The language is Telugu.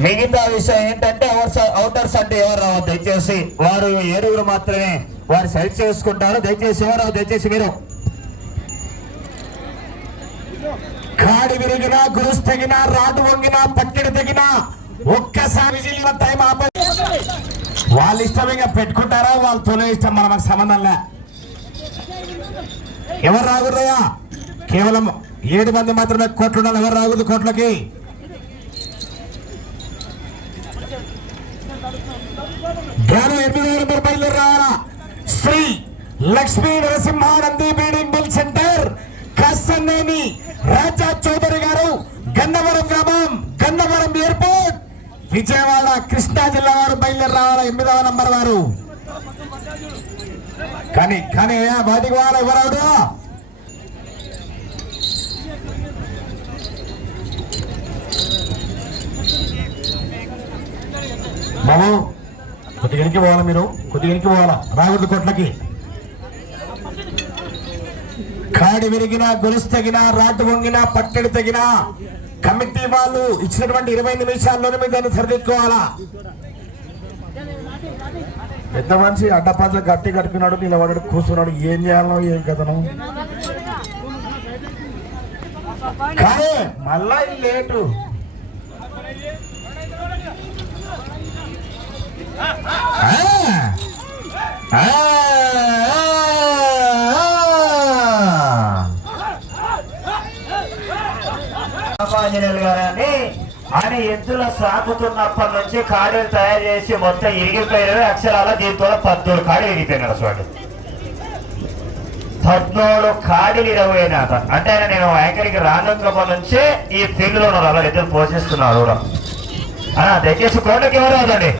మిగతా విషయం ఏంటంటే అవుట్స్- అవుటర్స్ అంటే ఎవరు రావద్దు. దయచేసి వారు ఏడుగురు మాత్రమే వారు సెలెక్ట్ చేసుకుంటారు. దయచేసి ఎవరు దయచేసి మీరు. కాడి విరిగినా గురుసు తెగినా రాటు వంగినా పట్టెడు తెగినా ఒక్కసారి టైం వాళ్ళ ఇష్టం పెట్టుకుంటారా? వాళ్ళు తొలి ఇష్టం మన మనకు సంబంధం లే. ఎవరు రాకూడదయ్యా? కేవలం ఏడు మంది మాత్రమే కోట్లు ఎవరు రాకూడదు కోట్లకి? ధ్యానం ఎనిమిది నెంబర్ రావాలా? Sri Lakshmi Narasimhanandi beading mill centre Kasanneni Raja Chowdary garu Gannavaram గ్రామం గన్నవరం ఎయిర్పోర్ట్ విజయవాడ కృష్ణా జిల్లా వారు బయలుదేరి రావాలా ఎనిమిదవ నంబర్ వారు? కానీ కానీ బయటికి వాళ్ళ ఎవరాడు బాబు కొద్దిగా వెనక్కి పోవాలా మీరు? కొద్దిగా వెనక్కి పోవాలా? రాకూడదు కొట్లకి. కాడి విరిగిన గొలుసు తగిన రాటు వంగిన పట్టడి తగిన కమిటీ వాళ్ళు ఇచ్చినటువంటి ఇరవై నిమిషాల్లోనే మీరు దాన్ని సరిదిద్దుకోవాలా? పెద్ద మనిషి అడ్డపాచ గట్టి కట్టుకున్నాడు నిలబడాడు కూర్చున్నాడు. ఏం చేయాలో ఏం కథను? కానీ మళ్ళా లేటు రామాంజనేయులు గారని ఆయన ఎద్దుల సాగుతున్నప్పటి నుంచి కాడీలు తయారు చేసి మొత్తం ఇరిగిపోయినవి అక్షరాల దీంతో పద్మూడు కాడీలు ఇరిగిపోయినాడు స్వామి. పద్మూడు కాడీలు ఇరవైనాట అంటే ఆయన నేను యాంకర్కి రానున్నప్పటి నుంచే ఈ ఫీల్డ్లో ఉన్నారు అలా ఇద్దరు పోషిస్తున్నారు కూడా. దయచేసి కోటకి ఎవరు అవుతండి